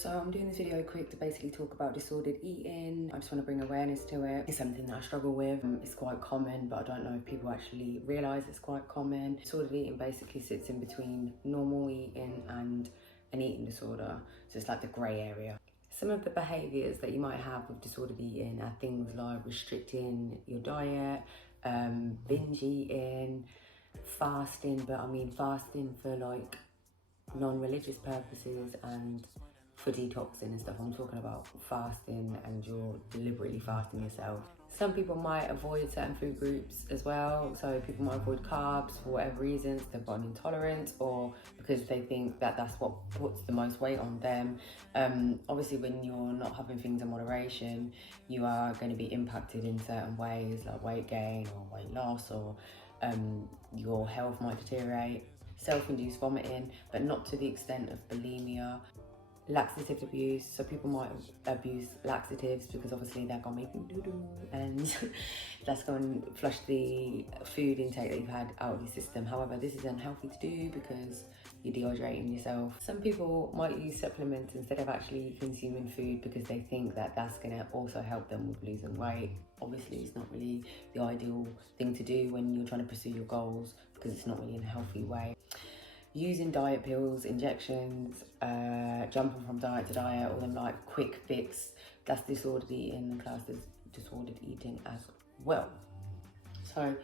So I'm doing this video quick to basically talk about disordered eating. I just want to bring awareness to it. It's something that I struggle with. It's quite common, but I don't know if people actually realise it's quite common. Disordered eating basically sits in between normal eating and an eating disorder. So it's like the grey area. Some of the behaviours that you might have with disordered eating are things like restricting your diet, binge eating, fasting, but I mean fasting for like non-religious purposes and for detoxing and stuff. I'm talking about fasting and you're deliberately fasting yourself. Some people might avoid certain food groups as well. So people might avoid carbs for whatever reasons. They've got an intolerance or because they think that that's what puts the most weight on them. Obviously, when you're not having things in moderation, you are going to be impacted in certain ways like weight gain or weight loss, or your health might deteriorate. Self-induced vomiting, but not to the extent of bulimia. Laxative abuse, so people might abuse laxatives because obviously they're gonna make you doo-doo and that's going to flush the food intake that you've had out of your system. However, this is unhealthy to do because you're dehydrating yourself. Some people might use supplements instead of actually consuming food because they think that that's going to also help them with losing weight. Obviously, it's not really the ideal thing to do when you're trying to pursue your goals because it's not really in a healthy way. Using diet pills, injections, jumping from diet to diet, or them like quick fix, that's disordered eating and classed as disordered eating as well. So,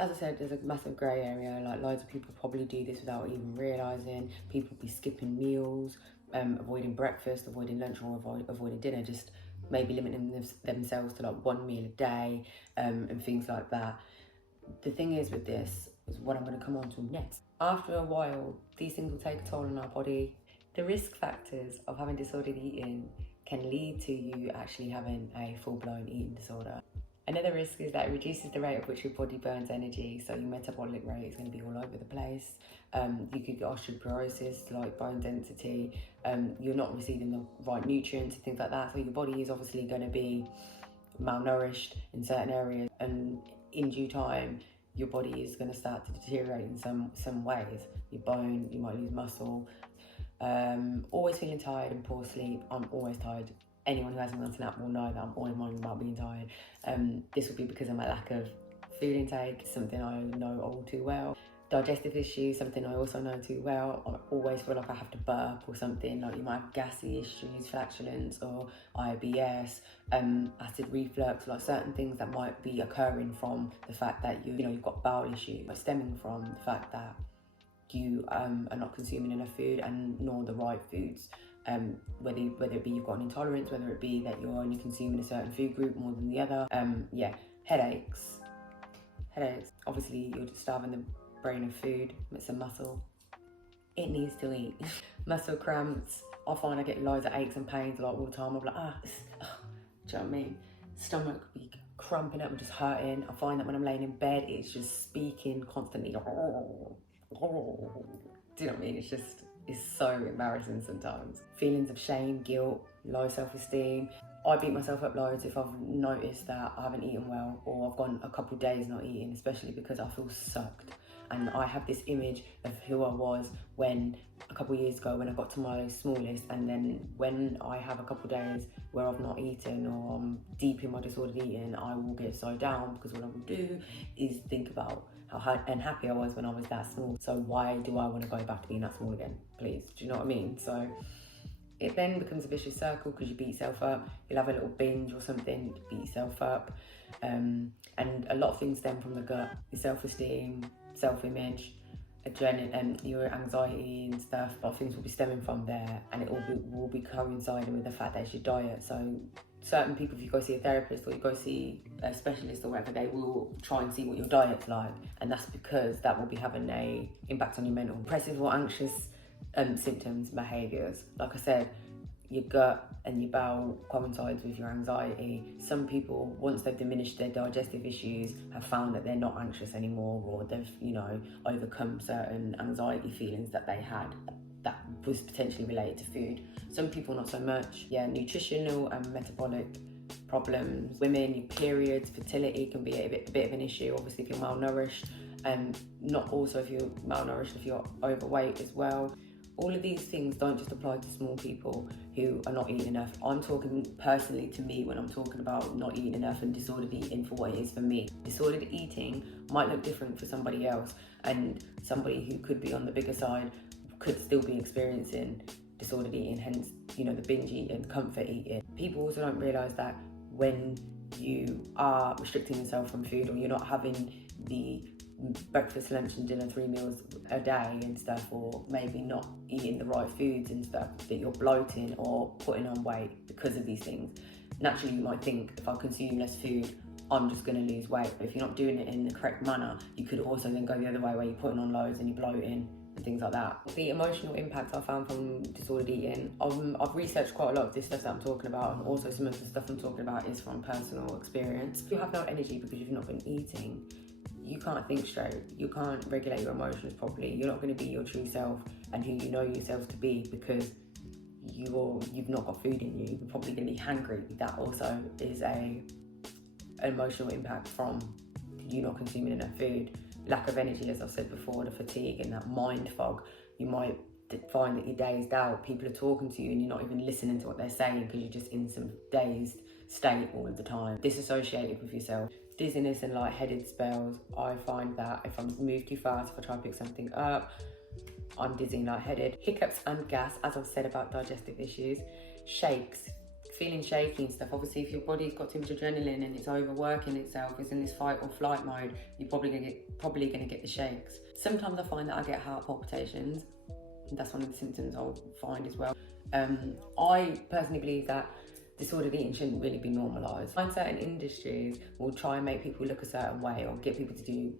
as I said, there's a massive grey area. Like loads of people probably do this without even realising. People be skipping meals, avoiding breakfast, avoiding lunch, or avoiding dinner, just maybe limiting themselves to like one meal a day, and things like that. The thing is with this, is what I'm going to come on to next. After a while, these things will take a toll on our body. The risk factors of having disordered eating can lead to you actually having a full-blown eating disorder. Another risk is that it reduces the rate at which your body burns energy, so your metabolic rate is going to be all over the place. You could get osteoporosis, like bone density. You're not receiving the right nutrients and things like that, so your body is obviously going to be malnourished in certain areas, and in due time, your body is going to start to deteriorate in some ways. Your bone, you might lose muscle. Always feeling tired and poor sleep. I'm always tired. Anyone who hasn't gone to nap will know that I'm always minding about being tired. This will be because of my lack of food intake, something I know all too well. Digestive issues, something I also know too well. I always feel like I have to burp or something, like you might have gassy issues, flatulence or IBS, acid reflux, like certain things that might be occurring from the fact that you've got bowel issues, but stemming from the fact that you are not consuming enough food and nor the right foods. Whether it be you've got an intolerance, whether it be that you're only consuming a certain food group more than the other. Headaches. Obviously, you're just starving the brain of food, it's a muscle. It needs to eat. Muscle cramps. I find I get loads of aches and pains like all the time. I'm like, do you know what I mean? Stomach be cramping up and just hurting. I find that when I'm laying in bed, it's just speaking constantly. Do you know what I mean? It's so embarrassing sometimes. Feelings of shame, guilt, low self-esteem. I beat myself up loads if I've noticed that I haven't eaten well or I've gone a couple of days not eating, especially because I feel sucked. And I have this image of who I was when a couple of years ago when I got to my smallest, and then when I have a couple of days where I've not eaten or I'm deep in my disordered eating, I will get so down because what I will do is think about how unhappy I was when I was that small. So why do I want to go back to being that small again, please? Do you know what I mean? So it then becomes a vicious circle because you beat yourself up. You'll have a little binge or something, beat yourself up. And a lot of things stem from the gut, your self-esteem, self-image, adrenaline, and your anxiety and stuff. But things will be stemming from there, and it will be coinciding with the fact that it's your diet. So certain people, if you go see a therapist or you go see a specialist or whatever, they will try and see what your diet's like, and that's because that will be having an impact on your mental, depressive or anxious symptoms, behaviours. Like I said, your gut and your bowel coincides with your anxiety. Some people, once they've diminished their digestive issues, have found that they're not anxious anymore, or they've, overcome certain anxiety feelings that they had that was potentially related to food. Some people not so much. Nutritional and metabolic problems. Women, your periods, fertility can be a bit of an issue, obviously if you're malnourished, and not also if you're malnourished, if you're overweight as well. All of these things don't just apply to small people who are not eating enough. I'm talking personally to me when I'm talking about not eating enough and disordered eating for what it is for me. Disordered eating might look different for somebody else, and somebody who could be on the bigger side could still be experiencing disordered eating, hence, you know, the binge eating, comfort eating. People also don't realise that when you are restricting yourself from food, or you're not having the breakfast, lunch and dinner 3 meals a day and stuff, or maybe not eating the right foods and stuff, that you're bloating or putting on weight because of these things. Naturally, you might think, if I consume less food, I'm just going to lose weight. But if you're not doing it in the correct manner, you could also then go the other way, where you're putting on loads and you're bloating and things like that. The emotional impact I found from disordered eating, I've researched quite a lot of this stuff that I'm talking about, and also some of the stuff I'm talking about is from personal experience. You have no energy because you've not been eating. You can't think straight, you can't regulate your emotions properly, you're not going to be your true self and who you know yourself to be because you've not got food in you. You're probably going to be hangry. That also is an emotional impact from you not consuming enough food. Lack of energy, as I've said before, the fatigue and that mind fog. You might find that you're dazed out, people are talking to you and you're not even listening to what they're saying because you're just in some dazed state all of the time, disassociated with yourself. Dizziness and lightheaded spells. I find that if I move too fast, if I try to pick something up, I'm dizzy and lightheaded. Hiccups and gas, as I've said about digestive issues. Shakes, feeling shaky and stuff. Obviously, if your body's got too much adrenaline and it's overworking itself, it's in this fight or flight mode, you're probably gonna get the shakes. Sometimes I find that I get heart palpitations. That's one of the symptoms I'll find as well. I personally believe that disordered eating shouldn't really be normalised. Find certain industries will try and make people look a certain way, or get people to do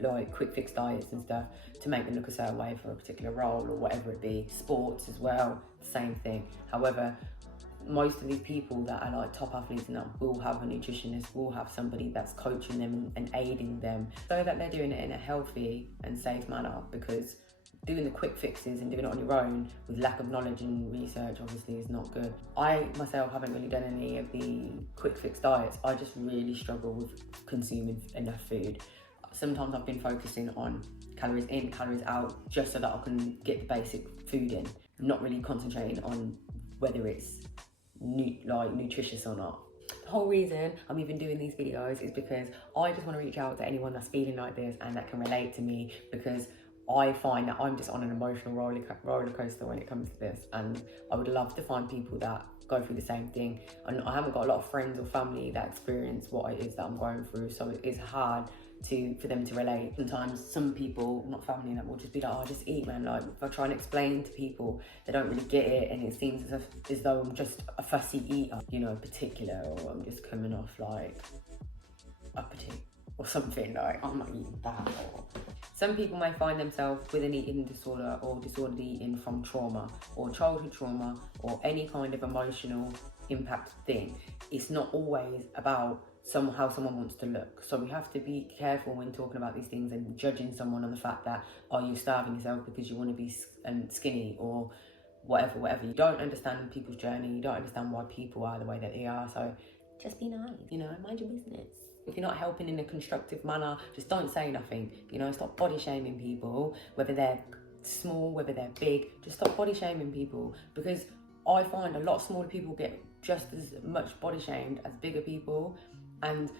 like quick fix diets and stuff to make them look a certain way for a particular role or whatever it be. Sports as well, same thing. However, most of these people that are like top athletes and that will have a nutritionist, will have somebody that's coaching them and aiding them so that they're doing it in a healthy and safe manner, because doing the quick fixes and doing it on your own with lack of knowledge and research obviously is not good. I myself haven't really done any of the quick fix diets. I just really struggle with consuming enough food. Sometimes I've been focusing on calories in, calories out, just so that I can get the basic food in. I'm not really concentrating on whether it's nutritious or not. The whole reason I'm even doing these videos is because I just want to reach out to anyone that's feeling like this and that can relate to me, because I find that I'm just on an emotional roller coaster when it comes to this, and I would love to find people that go through the same thing. And I haven't got a lot of friends or family that experience what it is that I'm going through, so it is hard for them to relate. Sometimes some people, not family, that will just be like, oh, just eat, man. Like, if I try and explain to people, they don't really get it, and it seems as though I'm just a fussy eater, you know, particular, or I'm just coming off like uppity or something, like I'm not eating that. Or some people may find themselves with an eating disorder or disordered eating from trauma or childhood trauma or any kind of emotional impact thing. It's not always about how someone wants to look. So we have to be careful when talking about these things and judging someone on the fact that, oh, you're starving yourself because you want to be skinny or whatever. You don't understand people's journey. You don't understand why people are the way that they are. So just be nice, you know, mind your business. If you're not helping in a constructive manner, just don't say nothing. You know, stop body shaming people, whether they're small, whether they're big. Just stop body shaming people, because I find a lot of smaller people get just as much body shamed as bigger people, and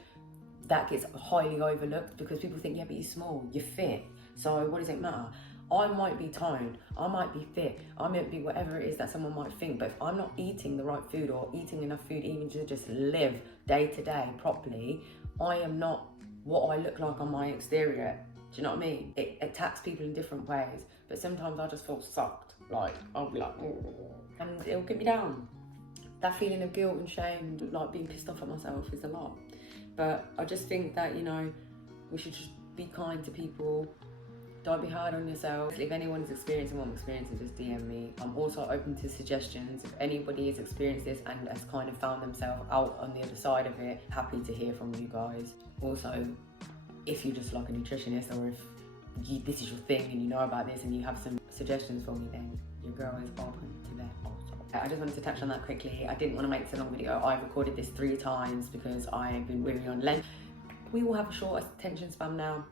that gets highly overlooked because people think, yeah, but you're small, you're fit, so what does it matter? I might be toned, I might be fit, I might be whatever it is that someone might think, but if I'm not eating the right food or eating enough food even to just live day to day properly, I am not what I look like on my exterior. Do you know what I mean? It attacks people in different ways, but sometimes I just feel sucked. Like, I'll be like, and it'll get me down. That feeling of guilt and shame, like being pissed off at myself, is a lot. But I just think that, you know, we should just be kind to people. Don't be hard on yourself. If anyone is experiencing what I'm experiencing, just DM me. I'm also open to suggestions. If anybody has experienced this and has kind of found themselves out on the other side of it, happy to hear from you guys. Also, if you're just like a nutritionist, or if this is your thing and you know about this and you have some suggestions for me, then your girl is open to that also. I just wanted to touch on that quickly. I didn't want to make this a long video. I recorded this 3 times because I've been weary on length. We will have a short attention span now.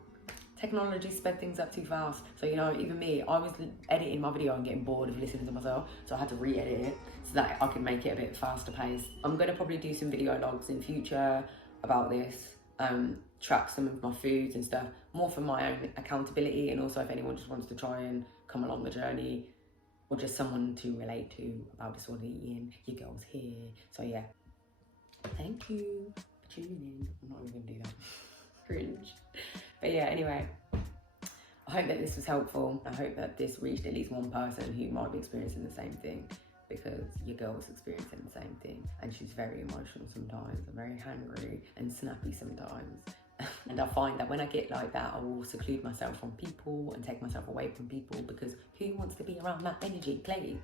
technology sped things up too fast. So, you know, even me, I was editing my video and getting bored of listening to myself. So I had to re-edit it so that I could make it a bit faster paced. I'm gonna probably do some video logs in future about this, track some of my foods and stuff, more for my own accountability, and also if anyone just wants to try and come along the journey, or just someone to relate to about disordered eating, your girl's here. So yeah, thank you for tuning in. I'm not even gonna do that. Cringe. But yeah, anyway, I hope that this was helpful. I hope that this reached at least one person who might be experiencing the same thing, because your girl was experiencing the same thing, and she's very emotional sometimes, and very hangry and snappy sometimes. And I find that when I get like that, I will seclude myself from people and take myself away from people, because who wants to be around that energy, please?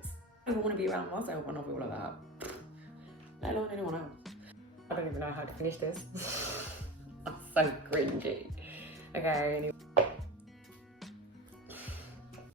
I don't want to be around myself when I feel like that, let alone anyone else. I don't even know how to finish this. I'm so cringy. Okay, anyway.